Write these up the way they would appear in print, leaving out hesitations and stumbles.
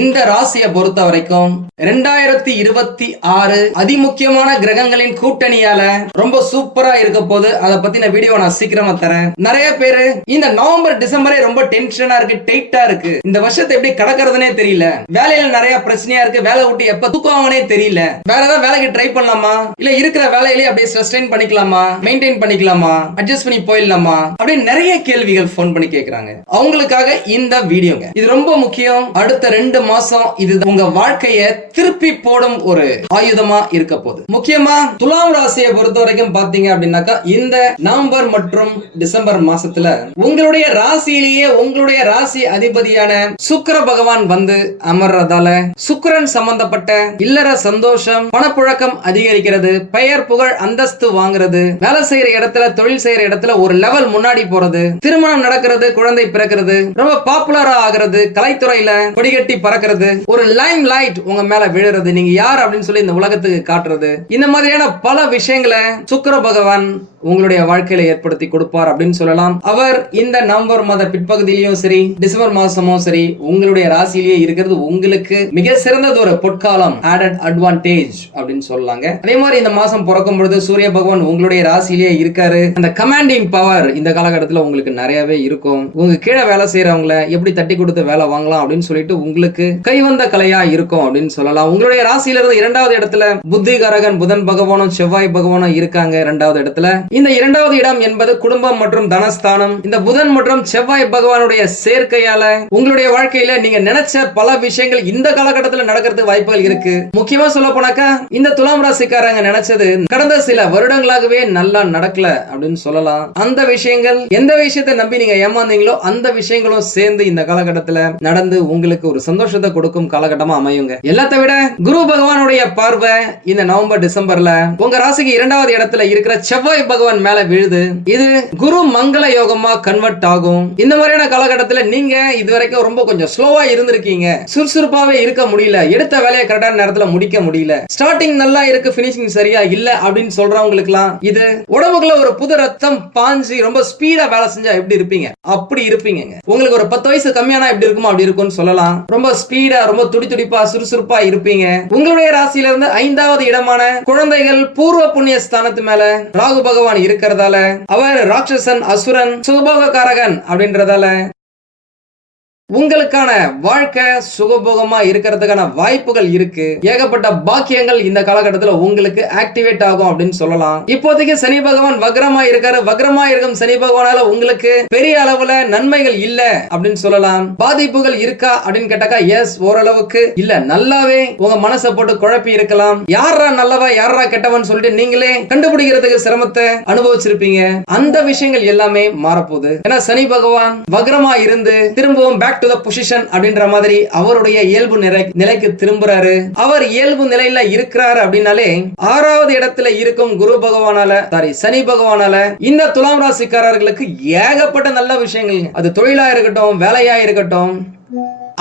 இந்த ராசியை பொறுத்த வரைக்கும் 2026 அதிமுக்கியமான கிரகங்களின் கூட்டணியால ரொம்ப சூப்பரா இருக்க போது. அதை பத்தின வீடியோ நான் சீக்கிரமா தரேன். நிறைய பேரு இந்த நவம்பர் டிசம்பரே ரொம்ப டென்ஷனா இருக்கு, டைட்டா இருக்கு, இந்த வருஷத்தை எப்படி கடக்கிறதுனே தெரியல, வேலையில நிறைய பிரச்சனையா இருக்கு, வேலை விட்டு எப்ப தூக்குவாங்கன்னே தெரியல, வேற ஏதாவது வேலைக்கு ட்ரை பண்ணலாமா, இல்ல இருக்கிற வேலையிலேயே அப்படியே சஸ்டைன் பண்ணிக்கலாமா, மெயின்டைன் பண்ணிக்கலாமா, அட்ஜஸ்ட் பண்ணி போயிடலாமா அப்படின்னு நிறைய கேள்விகள் போன் பண்ணி கேக்குறாங்க. அவங்களுக்காக இந்த வீடியோங்க. இது ரொம்ப முக்கியம். அடுத்த 2 மாசம் இது உங்க வாழ்க்கைய திருப்பி போடும் ஒரு ஆயுதமா இருக்க போகுது. முக்கியமா துலாம் ராசியை பொறுத்த வரைக்கும் பாத்தீங்க அப்படின்னாக்கா இந்த நவம்பர் மற்றும் டிசம்பர் மாசத்துல உங்களுடைய ராசியிலேயே உங்களுடைய ராசி அதிபதியான சுக்கிர பகவான் வந்து அமர்றதால சுக்கிரன் சம்பந்தப்பட்ட இல்லற சந்தோஷம், பணப்புழக்கம் அதிகரிக்கிறது, பெயர் புகழ் அந்தஸ்து வாங்குறது, வேலை செய்யற இடத்துல தொழில் செய்யற இடத்துல ஒரு லெவல் முன்னாடி போறது, திருமணம் நடக்கிறது, குழந்தை பிறக்கிறது, ரொம்ப பாப்புலரா ஆகிறது, கலைத்துறையில கொடிகட்டி பறக்கிறது, ஒரு லைம் லைட் உங்க மேல விழுறது, நீங்க யார் அப்படின்னு சொல்லி இந்த உலகத்துக்கு காட்டுறது, இந்த மாதிரியான பல விஷயங்களை சுக்கிர பகவான் உங்களுடைய வாழ்க்கையில ஏற்படுத்தி கொடுப்பார் அப்படின்னு சொல்லலாம். அவர் இந்த நவம்பர் மாத பிற்பகுதியிலும் சரி டிசம்பர் மாசமும் சரி உங்களுடைய ராசியிலேயே இருக்கிறது உங்களுக்கு மிக சிறந்தது ஒரு பொற்காலம், ஆடட் அட்வான்டேஜ் அப்படின்னு சொல்லலாங்க. அதே மாதிரி இந்த மாசம் பிறக்கும் பொழுது சூரிய பகவான் உங்களுடைய ராசியிலேயே இருக்காரு. அந்த கமாண்டிங் பவர் இந்த காலகட்டத்தில் உங்களுக்கு நிறையவே இருக்கும். உங்க கீழே வேலை செய்யறவங்களை எப்படி தட்டி கொடுத்து வேலை வாங்கலாம் அப்படின்னு சொல்லிட்டு உங்களுக்கு கைவந்த கலையா இருக்கும் அப்படின்னு சொல்லலாம். உங்களுடைய ராசியில இருந்து 2வது இடத்துல புத்திகாரகன் புதன் பகவானும் செவ்வாய் பகவானும் இருக்காங்க. 2வது இடத்துல இந்த 2வது இடம் என்பது குடும்பம் மற்றும் தனஸ்தானம். இந்த புதன் மற்றும் செவ்வாய் பகவானுடைய சேர்க்கையால உங்களுடைய வாழ்க்கையில நீங்க நினைச்ச பல விஷயங்கள் இந்த காலகட்டத்தில் நடக்கிறதுக்கு வாய்ப்புகள் இருக்கு. முக்கியமா சொல்ல போனாக்கா இந்த துலாம் ராசிக்காரங்க நினைச்சது கடந்த சில வருடங்களாகவே நல்லா நடக்கல அப்படின்னு சொல்லலாம். அந்த விஷயங்கள் எந்த விஷயத்தை நம்பி நீங்க ஏமாந்தீங்களோ அந்த விஷயங்களும் சேர்ந்து இந்த காலகட்டத்தில் நடந்து உங்களுக்கு ஒரு சந்தோஷத்தை கொடுக்கும் காலகட்டமா அமையுங்க. எல்லாத்தை விட குரு பகவானுடைய பார்வை இந்த நவம்பர் டிசம்பர்ல உங்க ராசிக்கு 2வது இடத்துல இருக்கிற செவ்வாய் பகவான் மேல விழுது. இது குரு மங்கள யோகமா கன்வெர்ட் ஆகும். இந்த மாதிரியான காலகட்டத்தில் நீங்க இதுவரைக்கும் ரொம்ப கொஞ்சம் ஸ்லோவா இருந்திருக்கீங்க, சுறுசுறுப்பாவே இருக்க முடியல, எடுத்த வேலையை கரெக்டான நேரத்துல முடிக்க முடியல, ஸ்டார்டிங் நல்லா இருக்கு, பினிஷிங் சரியா இல்ல அப்படின்னு சொல்றவங்களுக்குலாம் இது உடம்புக்குள்ள ஒரு புது ரத்தம் பாஞ்சு ரொம்ப ஸ்பீடா வேலை செஞ்சா எப்படி இருப்பீங்க அப்படி இருப்பீங்க. உங்களுக்கு ஒரு 10 வயசு கம்மியானா எப்படி இருக்குமோ அப்படி இருக்கும்னு சொல்லலாம். ரொம்ப ஸ்பீடா ரொம்ப துடிதுடிப்பா சுறுசுறுப்பா இருப்பீங்க. உங்களுடைய ராசியில இருந்து 5வது இடமான குழந்தைகள் பூர்வ புண்ணிய ஸ்தானத்து மேல ராகு பகவான் இருக்கிறதால அவர் ராட்சசன் அசுரன் சுகபோகக்காரகன் அப்படின்றதால உங்களுக்கான வாழ்க்கை சுகபோகமா இருக்கிறதுக்கான வாய்ப்புகள் இருக்கு. ஏகப்பட்ட பாக்கியங்கள் இந்த காலகட்டத்தில் உங்களுக்கு ஆக்டிவேட் ஆகும் அப்படின்னு சொல்லலாம். இப்போதைக்கு சனி பகவான் வக்ரமா இருக்காரு. வக்ரமா இருக்கும் சனி பகவானால உங்களுக்கு பெரிய அளவுல நன்மைகள் இல்ல அப்படின்னு சொல்லலாம். பாதிப்புகள் இருக்கா அப்படின்னு கேட்டாக்கா எஸ், ஓரளவுக்கு இல்ல, நல்லாவே உங்க மனசை போட்டு குழப்பி இருக்கலாம். யாரா நல்லவா யாரா கெட்டவன் சொல்லிட்டு நீங்களே கண்டுபிடிக்கிறதுக்கு சிரமத்தை அனுபவிச்சிருப்பீங்க. அந்த விஷயங்கள் எல்லாமே மாறப்போகுது. ஏன்னா சனி பகவான் வக்ரமா இருந்து திரும்பவும் பேக் டு தி பொசிஷன் அப்படின்ற மாதிரி அவருடைய இயல்பு நிலைக்கு திரும்புறாரு. அவர் இயல்பு நிலையில இருக்கிறாரு அப்படின்னாலே 6வது இடத்துல இருக்கும் குரு பகவானால சனி பகவானால இந்த துலாம் ராசிக்காரர்களுக்கு ஏகப்பட்ட நல்ல விஷயங்கள், அது தொழிலா இருக்கட்டும் வேலையா இருக்கட்டும்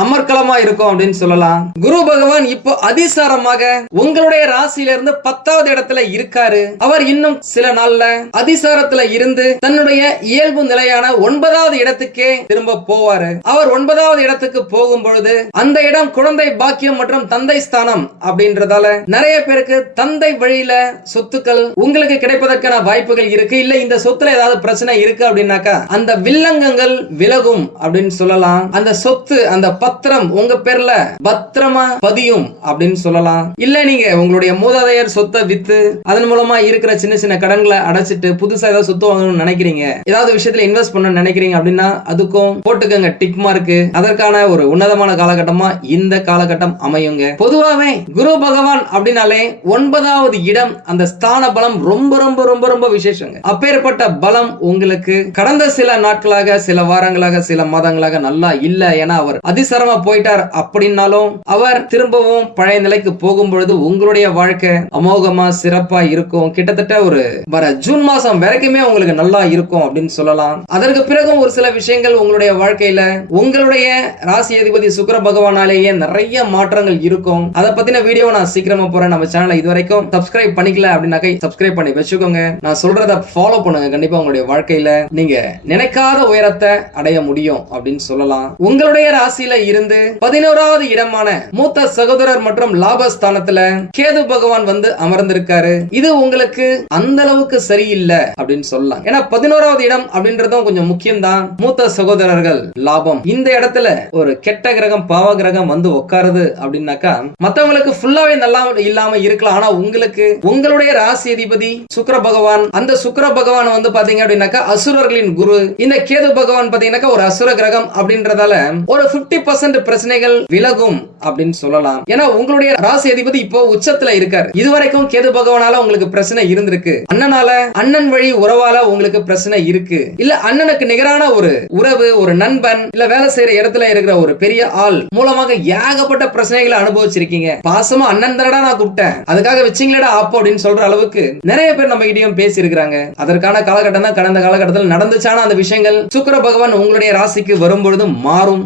அமர்க்கலமா இருக்கும் அப்படின்னு சொல்லலாம். குரு பகவான் இப்போ அதிசாரமாக உங்களுடைய ராசியில இருந்து 10வது இடத்துல இருக்காரு. அவர் இன்னும் சில நாள்ல அதிசாரத்துல இருந்து தன்னுடைய இயல்பு நிலையான 9வது இடத்துக்கே திரும்ப போவாரு. அவர் 9வது இடத்துக்கு போகும் பொழுது அந்த இடம் குழந்தை பாக்கியம் மற்றும் தந்தை ஸ்தானம் அப்படின்றதால நிறைய பேருக்கு தந்தை வழியில சொத்துக்கள் உங்களுக்கு கிடைப்பதற்கான வாய்ப்புகள் இருக்கு. இல்ல இந்த சொத்துல ஏதாவது பிரச்சனை இருக்கு அப்படின்னாக்கா அந்த வில்லங்கங்கள் விலகும் அப்படின்னு சொல்லலாம். அந்த சொத்து அந்த பத்திரம் உங்க பேர்ல பத்திரமா பதியும் அப்படின்னு சொல்லலாம். இல்ல நீங்க உங்களுடைய மூதாதையர் சொத்தை வித்து அதன் மூலமா இருக்கிற சின்ன சின்ன கடன்களை அடைச்சிட்டு புதுசா ஏதாவது சொத்து வாங்கணும்னு நினைக்கிறீங்க, ஏதாவது விஷயத்துல இன்வெஸ்ட் பண்ண நினைக்கிறீங்க அப்படின்னா அதுக்கும் போட்டுக்கங்க டிக் மார்க். அதற்கான ஒரு உன்னதமான காலகட்டமா இந்த காலகட்டம் அமையுங்க. பொதுவாவே குரு பகவான் அப்படின்னாலே 9வது இடம், அந்த ஸ்தான பலம் ரொம்ப ரொம்ப ரொம்ப ரொம்ப விசேஷங்க. அப்பேற்பட்ட பலம் உங்களுக்கு கடந்த சில நாட்களாக சில வாரங்களாக சில மாதங்களாக நல்லா இல்ல. ஏன்னா அவர் அதிச போயிட்டார் அப்படின்னாலும் அவர் திரும்பவும் பழைய நிலைக்கு போகும் பொழுது உங்களுடைய வாழ்க்கை அமோகமா சிறப்பா இருக்கும். கிட்டத்தட்ட ஒரு வர ஜூன் மாசம் வரைக்குமே உங்களுக்கு நல்லா இருக்கும் அப்படின்னு சொல்லலாம். அதற்கு பிறகு ஒரு சில விஷயங்கள் உங்களுடைய வாழ்க்கையில உங்களுடைய ராசி அதிபதி சுக்கிர பகவானாலேயே நிறைய மாற்றங்கள் இருக்கும். அதை பத்தின வீடியோ நான் சீக்கிரமா போறேன். நம்ம சேனலை இதுவரைக்கும் சப்ஸ்கிரைப் பண்ணிக்கல அப்படின்னாக்கா சப்ஸ்கிரைப் பண்ணி வச்சுக்கோங்க. நான் சொல்றத ஃபாலோ பண்ணுங்க. கண்டிப்பா உங்களுடைய வாழ்க்கையில நீங்க நினைக்காத உயரத்தை அடைய முடியும் அப்படின்னு சொல்லலாம். உங்களுடைய ராசியில இருந்து 11வது இடமான மூத்த சகோதரர் மற்றும் லாபஸ்தானத்துல கேது பகவான் வந்து அமர்ந்திருக்காரு. இது உங்களுக்கு அந்த அளவுக்கு சரியில்லை அப்படின்னு சொல்லலாம். ஏன்னா 11வது இடம் அப்படின்றதும் கொஞ்சம் முக்கியம் தான். மூத்த சகோதரர்கள் லாபம், இந்த இடத்துல ஒரு கெட்ட கிரகம் பாவ கிரகம் வந்து உட்காருது அப்படின்னாக்கா மத்தவங்களுக்கு ஃபுல்லாவே நல்லா இல்லாம இருக்கலாம். ஆனா உங்களுக்கு உங்களுடைய ராசி அதிபதி சுக்கிர பகவான், அந்த சுக்கிர பகவான் வந்து பாத்தீங்க அப்படின்னாக்கா அசுரர்களின் குரு. இந்த கேது பகவான் பாத்தீங்கன்னாக்கா ஒரு அசுர கிரகம் அப்படின்றதால ஒரு 50% பிரச்சனைகள் விலகும் அப்படின்னு சொல்லலாம். ஏன்னா உங்களுடைய ராசி அதிபதி இப்போ உச்சத்துல இருக்காரு. இதுவரைக்கும் கேது பகவானால உங்களுக்கு பிரச்சனை இருந்திருக்கு. அண்ணனால, அண்ணன் வழி உறவால உங்களுக்கு பிரச்சனை இருக்கு. இல்ல அண்ணனுக்கு நிகரான ஒரு உறவு, ஒரு நண்பன், இல்ல வேலை செய்யற இடத்துல இருக்கிற ஒரு பெரிய ஆள் மூலமாக ஏகப்பட்ட பிரச்சனைகளை அனுபவிச்சிருக்கீங்க. பாசமா அண்ணன் தரடா நான் கூப்பிட்டேன், அதுக்காக வச்சிங்களடா அப்போ அப்படின்னு சொல்ற அளவுக்கு நிறைய பேர் நம்ம கிட்டயும் பேசி இருக்கிறாங்க. அதற்கான காலகட்டம் தான் கடந்த காலகட்டத்தில் நடந்துச்சான அந்த விஷயங்கள் சுக்கிர பகவான் உங்களுடைய ராசிக்கு வரும்பொழுது மாறும்.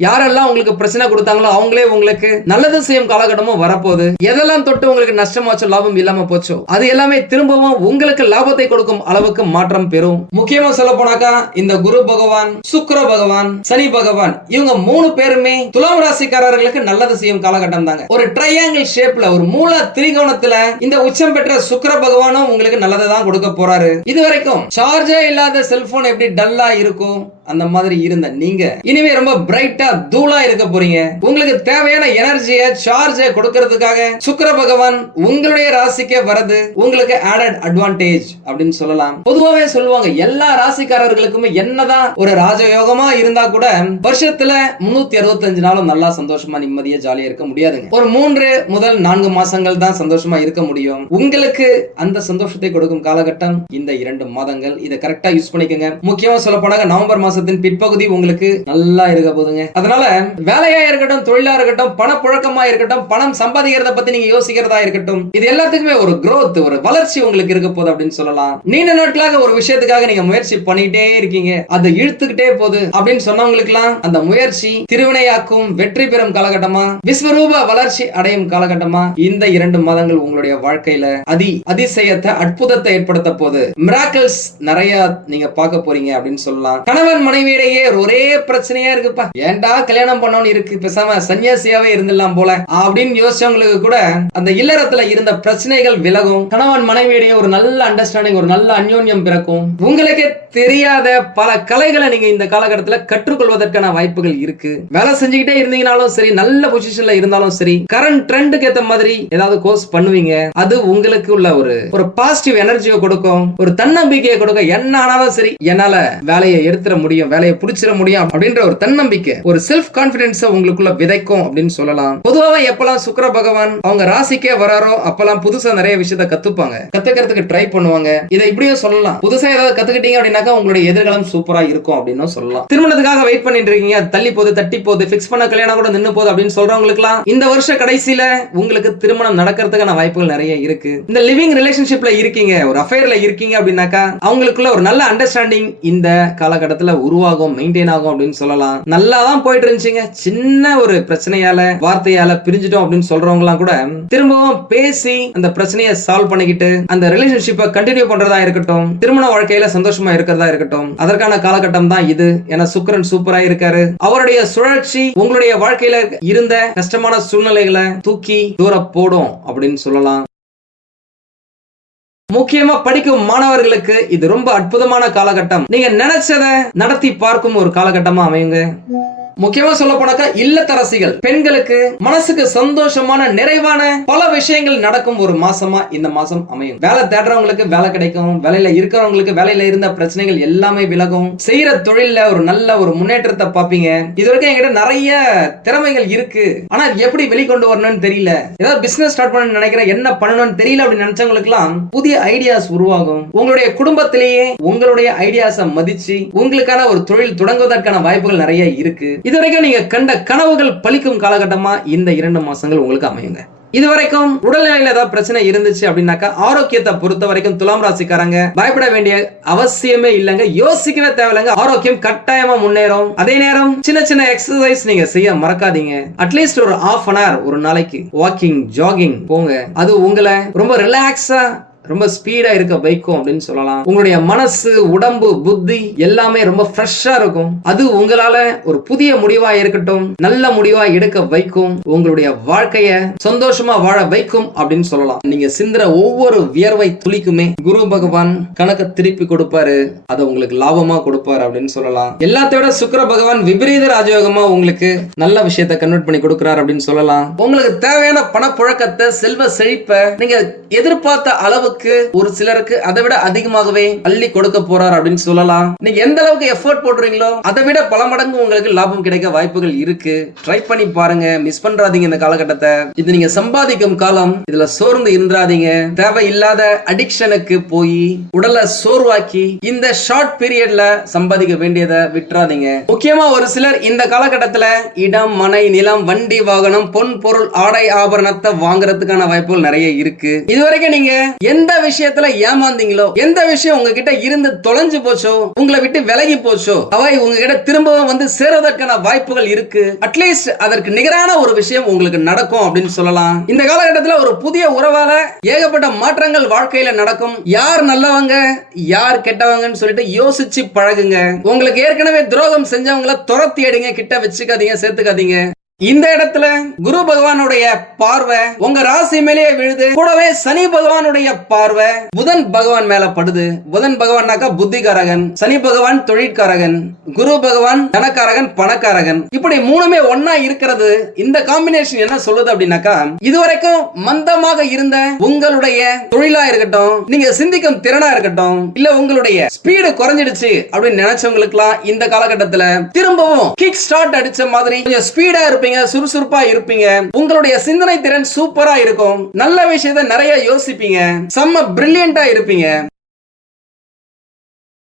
யாரெல்லாம் உங்களுக்கு பிரச்சனை கொடுத்தாங்களோ அவங்களே உங்களுக்கு நல்லது செய்யும் காலகட்டமும் வரப்போகுது. எதெல்லாம் தொட்டு உங்களுக்கு நஷ்டமாச்சோ, லாபம் இல்லாம போச்சோ, அது எல்லாமே திரும்பவும் உங்களுக்கு லாபத்தை கொடுக்கும் அளவுக்கு மாற்றம் பெறும். முக்கியமா சொல்ல போனாக்கா இந்த குரு பகவான், சுக்கிர பகவான், சனி பகவான் இவங்க 3 பேருமே துலாம் ராசிக்காரர்களுக்கு நல்லது செய்யும் காலகட்டம் தாங்க. ஒரு ட்ரையாங்கிள் ஷேப்ல, ஒரு மூல திரிகோணத்துல இந்த உச்சம் பெற்ற சுக்கிர பகவானும் உங்களுக்கு நல்லதை தான் கொடுக்க போறாரு. இதுவரைக்கும் சார்ஜே இல்லாத செல்போன் எப்படி டல்லா இருக்கும் அந்த மாதிரி இருந்த நீங்க இனிமே ரொம்ப பிரைட்டா தூளா இருக்க போறீங்க. உங்களுக்கு தேவையான எனர்ஜியை சார்ஜை கொடுக்கிறதுக்காக சுக்கிர பகவான் உங்களுடைய ராசிக்கே வரது உங்களுக்கு ஆடட் அட்வான்டேஜ் அப்படின்னு சொல்லலாம். பொதுவாவே சொல்லுவாங்க எல்லா ராசிக்காரர்களுக்குமே என்னதான் ஒரு ராஜயோகமா இருந்தா கூட வருஷத்துல 365 நாளும் நல்லா சந்தோஷமா நிம்மதியா ஜாலியா இருக்க முடியாதுங்க. ஒரு 3 முதல் 4 மாசங்கள் தான் சந்தோஷமா இருக்க முடியும். உங்களுக்கு அந்த சந்தோஷத்தை கொடுக்கும் காலகட்டம் இந்த 2 மாதங்கள். இதை கரெக்டா யூஸ் பண்ணிக்கோங்க. முக்கியமா சொல்ல போனாங்க நவம்பர் மாசத்தின் பிற்பகுதி உங்களுக்கு நல்லா இருக்க போதுங்க. அதனால வேலையா இருக்கட்டும், தொழிலா இருக்கட்டும், பணப்புழக்கமா இருக்கட்டும், பணம் சம்பாதிக்கிறத பத்தி நீங்க யோசிக்கிறதா இருக்கட்டும், இது எல்லாத்துக்குமே ஒரு growth, ஒரு வளர்ச்சி உங்களுக்கு இருக்க போகுது அப்படின்னு சொல்லலாம். நீண்ட நாட்களாக ஒரு விஷயத்துக்காக நீங்க முயற்சி பண்ணிட்டே இருக்கீங்க, அதை இழுத்துக்கிட்டே போகுது அப்படின்னு சொன்னவங்களுக்கு எல்லாம் அந்த முயற்சி திருவினையாக்கும், வெற்றி பெறும் காலகட்டமா, விஸ்வரூப வளர்ச்சி அடையும் காலகட்டமா இந்த 2 மாதங்கள் உங்களுடைய வாழ்க்கையில அதிசயத்தை, அற்புதத்தை ஏற்படுத்த போது மிராக்கிள்ஸ் நிறைய நீங்க பார்க்க போறீங்க அப்படின்னு சொல்லலாம். கணவன் மனைவியிடையே ஒரே பிரச்சனையா இருக்குப்பா, ஏன்டா கல்யாணம் பண்ணோன்னு இருக்கு, பேசாம சன்னியாசியாவே இருந்துடலாம் போல அப்படின்னு யோசிச்சவங்களுக்கு கூட அந்த இல்லறத்துல இருந்த பிரச்சனைகள் விலகும். கணவன் மனைவியிடையே ஒரு நல்ல அண்டர்ஸ்டாண்டிங், ஒரு நல்ல அந்யோன்யம் பிறக்கும். உங்களுக்கே தெரியாத பல கலைகளை நீங்க இந்த காலகட்டத்தில் கற்றுக்கொள்வதற்கான வாய்ப்புகள் இருக்கு. வேலை செஞ்சுக்கிட்டே இருந்தீங்கனாலும் சரி, நல்ல பொசிஷன்ல இருந்தாலும் சரி, கரண்ட் ட்ரெண்டுக்கு ஏத்த மாதிரி ஏதாவது கோர்ஸ் பண்ணுவீங்க. அது உங்களுக்கு உள்ள ஒரு பாசிட்டிவ் எனர்ஜியை கொடுக்கும், ஒரு தன்னம்பிக்கையை கொடுக்கும். என்ன ஆனாலும் சரி என்னால வேலையை எடுத்துட முடியும், வேலையை புடிச்சிட முடியும் அப்படின்ற ஒரு தன்னம்பிக்கை, ஒரு செல்ஃப் கான்பிடன்ஸ் உங்களுக்குள்ள விதைக்கும் அப்படின்னு சொல்லலாம். பொதுவாக எப்பெல்லாம் சுக்கிர பகவான் அவங்க ராசிக்கே வராரோ அப்பெல்லாம் புதுசா நிறைய விஷயத்தை கத்துக்கிறதுக்கு ட்ரை பண்ணுவாங்க. இதை இப்படியும் சொல்லலாம், புதுசா ஏதாவது கத்துக்கிட்டீங்க அப்படின்னாக்கா உங்களுடைய எதிர்காலம் சூப்பரா இருக்கும் அப்படின்னு சொல்லலாம். திருமணத்துக்காக வெயிட் பண்ணிட்டு இருக்கீங்க, தள்ளி போகுது, தட்டி போகுது, பிக்ஸ் பண்ண கல்யாணம் கூட நின்னு போகுது அப்படின்னு சொல்றவங்களுக்கு இந்த வருஷ கடைசியில உங்களுக்கு திருமணம் நடக்கிறதுக்கான வாய்ப்புகள் நிறைய இருக்கு. இந்த லிவிங் ரிலேஷன்ஷிப்ல இருக்கீங்க, ஒரு அஃபேர்ல இருக்கீங்க அப்படின்னாக்கா அவங்களுக்குள்ள ஒரு நல்ல அண்டர்ஸ்டாண்டிங் இந்த காலகட்டத்துல உருவாகும், மெயின்டைன் ஆகும் அப்படின்னு சொல்லலாம். நல்லா தான் போயிட்டு இருந்துச்சுங்க, சின்ன ஒரு பிரச்சனையால, வார்த்தையால பிரிஞ்சிட்டோம் அப்படின்னு சொல்றவங்க எல்லாம் கூட திரும்பவும் பேசி அந்த பிரச்சனையை சால்வ் பண்ணிக்கிட்டு அந்த ரிலேஷன்ஷிப்பை கண்டினியூ பண்றதா இருக்கட்டும், திருமண வாழ்க்கையில சந்தோஷமா இருக்கிறதா இருக்கட்டும், அதற்கான காலகட்டம் தான் இது. ஏன்னா சுக்கிரன் சூப்பரா இருக்காரு. அவருடைய சுழற்சி உங்களுடைய வாழ்க்கையில இருந்த கஷ்டமான சூழ்நிலைகளை தூக்கி தூர போடும் அப்படின்னு சொல்லலாம். முக்கியமா படிக்கும் மாணவர்களுக்கு இது ரொம்ப அற்புதமான காலகட்டம். நீங்க நினைச்சதை நடத்தி பார்க்கும் ஒரு காலகட்டமா அமையுங்க. முக்கியமா சொல்ல போனாக்கா இல்லத்தரசிகள் பெண்களுக்கு மனசுக்கு சந்தோஷமான, நிறைவான பல விஷயங்கள் நடக்கும் ஒரு மாசமா இந்த மாசம் அமையும். வேலை தேடுறவங்களுக்கு வேலை கிடைக்கும், வேலையில இருக்கிறவங்களுக்கு வேலையில இருந்த பிரச்சனைகள் எல்லாமே விலகும். செய்யற தொழில ஒரு நல்ல ஒரு முன்னேற்றத்தை பாப்பீங்க. இதுவரைக்கும் என்கிட்ட நிறைய திறமைகள் இருக்கு, ஆனா எப்படி வெளிக்கொண்டு வரணும்னு தெரியல, ஏதாவது பிசினஸ் ஸ்டார்ட் பண்ண நினைக்கிறேன், என்ன பண்ணணும்னு தெரியல அப்படின்னு நினைச்சவங்களுக்கு எல்லாம் புதிய ஐடியாஸ் உருவாகும். உங்களுடைய குடும்பத்திலேயே உங்களுடைய ஐடியாஸை மதிச்சு உங்களுக்கான ஒரு தொழில் தொடங்குவதற்கான வாய்ப்புகள் நிறைய இருக்கு. இதுவரைக்கும் நீங்க கண்ட கனவுகள் பலிக்கும் காலகட்டமா இந்த 2 மாசங்கள் உங்களுக்கு அமையுங்க. இதுவரைக்கும் உடல்நிலையில ஏதாவது பிரச்சனை இருந்துச்சு அப்படின்னாக்கா ஆரோக்கியத்தை பொறுத்த வரைக்கும் துலாம் ராசிக்காரங்க பயப்பட வேண்டிய அவசியமே இல்லைங்க, யோசிக்கவே தேவையில்லைங்க. ஆரோக்கியம் கட்டாயமா முன்னேறும். அதே நேரம் சின்ன சின்ன எக்ஸசைஸ் நீங்க செய்ய மறக்காதீங்க. அட்லீஸ்ட் ஒரு ½ an hour ஒரு நாளைக்கு வாக்கிங், ஜாகிங் போங்க. அது உங்களை ரொம்ப ரிலாக்ஸா ரொம்ப ஸ்பீடா இருக்க வைக்கும் அப்படின்னு சொல்லலாம். உங்களுடைய மனசு, உடம்பு, புத்தி எல்லாமே ரொம்ப ஃப்ரெஷ்ஷா இருக்கும். அது உங்களால ஒரு புதிய முடிவா இருக்கட்டும், நல்ல முடிவா எடுக்க வைக்கும். உங்களுடைய வாழ்க்கைய சந்தோஷமா வாழ வைக்கும் அப்படின்னு சொல்லலாம். நீங்க சிந்துற ஒவ்வொரு வியர்வை துளிக்குமே குரு பகவான் கணக்க திருப்பி கொடுப்பாரு. அதை உங்களுக்கு லாபமா கொடுப்பாரு அப்படின்னு சொல்லலாம். எல்லாத்தையோட சுக்கிர பகவான் விபரீத ராஜயோகமா உங்களுக்கு நல்ல விஷயத்தை கன்வெர்ட் பண்ணி கொடுக்கிறார் அப்படின்னு சொல்லலாம். உங்களுக்கு தேவையான பணப்புழக்கத்தை, செல்வ செழிப்பை நீங்க எதிர்பார்த்த அளவுக்கு ஒரு சிலருக்கு அதை விட அதிகமாகவே அள்ளி கொடுக்க போறார் அப்படின்னு சொல்லலாம். நீங்க எந்த அளவுக்கு எஃபோர்ட் போடுறீங்களோ அதை விட பல மடங்கு உங்களுக்கு லாபம் கிடைக்க வாய்ப்புகள் இருக்கு. ட்ரை பண்ணி பாருங்க, மிஸ் பண்றாதீங்க இந்த காலகட்டத்தை. இது நீங்க சம்பாதிக்கும் காலம். இதுல சோர்ந்து இருந்துராதீங்க. தேவையில்லாத அடிக்ஷனுக்கு போய் உடலை சோர்வாக்கி இந்த ஷார்ட் பீரியட்ல சம்பாதிக்க வேண்டியதை விட்டுறாதீங்க. முக்கியமா ஒரு சிலர் இந்த காலகட்டத்துல இடம், மனை, நிலம், வண்டி, வாகனம், பொன் பொருள், ஆடை ஆபரணத்தை வாங்குறதுக்கான வாய்ப்புகள் நிறைய இருக்கு. இதுவரைக்கும் நீங்க எந்த விஷயத்துல ஏமாந்தீங்களோ, எந்த விஷயம் உங்ககிட்ட இருந்து தொலைஞ்சு போச்சோ, உங்களை விட்டு விலகி போச்சோ, அவை உங்ககிட்ட திரும்பவும் வந்து சேருவதற்கான வாய்ப்புகள் இருக்கு. அட்லீஸ்ட் அதற்கு நிகரான ஒரு விஷயம் உங்களுக்கு நடக்கும் அப்படின்னு சொல்லலாம். இந்த காலகட்டத்தில் ஒரு புதிய உறவால ஏகப்பட்ட மாற்றங்கள் வாழ்க்கையில நடக்கும். யார் நல்லவங்க, யார் கெட்டவங்கன்னு சொல்லிட்டு யோசிச்சு பழகுங்க. உங்களுக்கு ஏற்கனவே துரோகம் செஞ்சவங்களை துரத்தி அடிங்க, கிட்ட வச்சுக்காதீங்க, சேர்த்துக்காதீங்க. இந்த இடத்துல குரு பகவானுடைய பார்வை உங்க ராசி மேலேயே விழுது. கூடவே சனி பகவானுடைய பார்வை புதன் பகவான் மேல படுது. புதன் பகவான்னாக்கா புத்திகாரகன், சனி பகவான் தொழிற்காரகன், குரு பகவான் தனக்காரகன், பணக்காரகன். இப்படி மூணுமே ஒன்னா இருக்கிறது. இந்த காம்பினேஷன் என்ன சொல்லுது அப்படின்னாக்கா, இதுவரைக்கும் மந்தமாக இருந்த உங்களுடைய தொழிலா இருக்கட்டும், நீங்க சிந்திக்கும் திறனா இருக்கட்டும், இல்ல உங்களுடைய ஸ்பீடு குறைஞ்சிடுச்சு அப்படின்னு நினைச்சவங்களுக்குலாம் இந்த காலகட்டத்துல திரும்பவும் கிக் ஸ்டார்ட் அடிச்ச மாதிரி கொஞ்சம் ஸ்பீடா இருப்பீங்க, சுறுசுறுப்பா இருப்பீங்க. உங்களுடைய சிந்தனை திறன் சூப்பரா இருக்கும். நல்ல விஷயத்தை நிறைய யோசிப்பீங்க. செம்ம பிரில்லியண்டா இருப்பீங்க.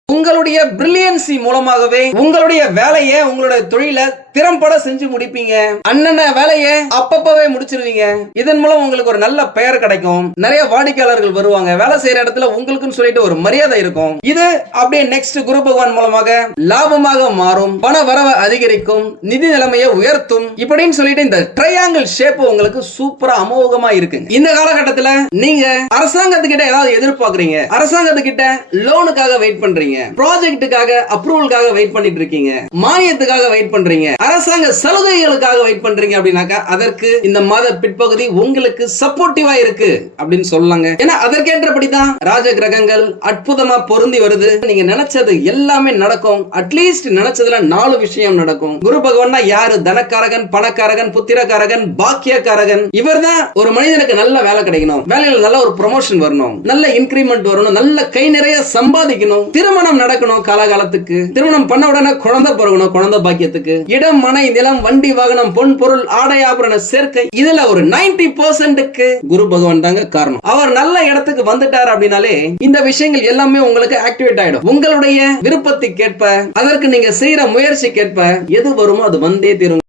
உங்களுடைய பிரில்லியன்சி மூலமாகவே உங்களுடைய வேலையை, உங்களுடைய தொழிலை திறம்பட செஞ்சு முடிப்பீங்க. அண்ணன வேலையை அப்பப்பவே முடிச்சிருவீங்க. இதன் மூலம் உங்களுக்கு ஒரு நல்ல பெயர் கிடைக்கும். நிறைய வாடிக்கையாளர்கள் வருவாங்க. வேலை செய்யற இடத்துல உங்களுக்குன்னு சொல்லிட்டு ஒரு மரியாதை இருக்கும். இது அப்படியே நெக்ஸ்ட் குரு பகவான் மூலமாக லாபமாக மாறும். பண வரவு அதிகரிக்கும், நிதி நிலைமையை உயர்த்தும். இப்படின்னு சொல்லிட்டு இந்த ட்ரையாங்கிள் ஷேப் உங்களுக்கு சூப்பரா அமோகமா இருக்கு. இந்த காலகட்டத்தில் நீங்க அரசாங்கத்துக்கிட்ட ஏதாவது எதிர்பார்க்கறீங்க, அரசாங்கத்துக்கிட்ட லோனுக்காக வெயிட் பண்றீங்க, ப்ராஜெக்ட்டுக்காக அப்ரூவலுக்காக வெயிட் பண்ணிட்டு இருக்கீங்க, மானியத்துக்காக வெயிட் பண்றீங்க, அரசாங்க சலுகைகளுக்காக வெயிட் பண்றீங்க அப்படின்னாக்கா அதற்கு இந்த மாத பிற்பகுதி உங்களுக்கு சப்போர்ட்டிவா இருக்கு அப்படின்னு சொல்லலாங்க. ஏன்னா அதற்கேற்றபடிதான் ராஜ கிரகங்கள் அற்புதமா பொருந்தி வருது. நீங்க நினைச்சது எல்லாமே நடக்கும். அட்லீஸ்ட் நினைச்சதுல 4 விஷயம் நடக்கும். குரு பகவான் யாரு? தனக்காரகன், பணக்காரகன், புத்திரக்காரகன், பாக்கியக்காரகன். இவர் தான் ஒரு மனிதனுக்கு நல்ல வேலை கிடைக்கணும், வேலையில நல்ல ஒரு ப்ரமோஷன் வரணும், நல்ல இன்கிரிமெண்ட் வரணும், நல்ல கை நிறைய சம்பாதிக்கணும், திருமணம் நடக்கணும், காலகாலத்துக்கு திருமணம் பண்ண உடனே குழந்தை பிறக்கணும், குழந்தை பாக்கியத்துக்கு, இடம், மனை, நிலம், வண்டி, வாகனம், பொன் பொருள், ஆடை ஆபரண சேர்க்கை. இதுல ஒரு 90%க்கு குரு பகவான் தாங்க காரணம். அவர் நல்ல இடத்துக்கு வந்துட்டார் அப்படின்னாலே இந்த விஷயங்கள் எல்லாமே உங்களுக்கு ஆக்டிவேட் ஆயிடும். உங்களுடைய விருப்பத்துக்கேற்ப, அதற்கு நீங்க செய்யற முயற்சிக்கேற்ப எது வருமோ அது வந்தே தீரும்.